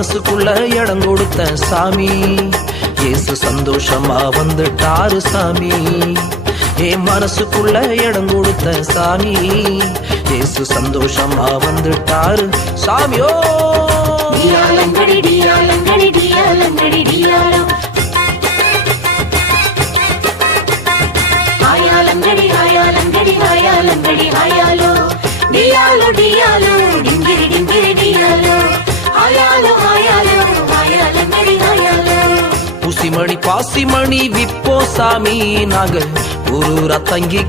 மனசுக்குள்ள இடம் கொடுத்த சாமி, இயேசு சந்தோஷமா வந்துட்டாரு சாமி. என் மனசுக்குள்ள இடம் கொடுத்த சாமி, இயேசு சந்தோஷமா வந்துட்டாரு சாமியோ. டியாலங்கடி டியாலங்கடி டியாலங்கடி டியாலோ, ஆயாலங்கடி ஆயாலங்கடி ஆயாலங்கடி ஆயாலோ, டியாலோ டியாலோ டிங்கிரி டிங்கிரி டியாலோ, ஆயாலோ ஆயாலோ ஆயாலங்கடி ஆயாலோ. புசிமணி பாசிமணி விப்போ சாமி, நாங்க ஒரு ரத்தங்கி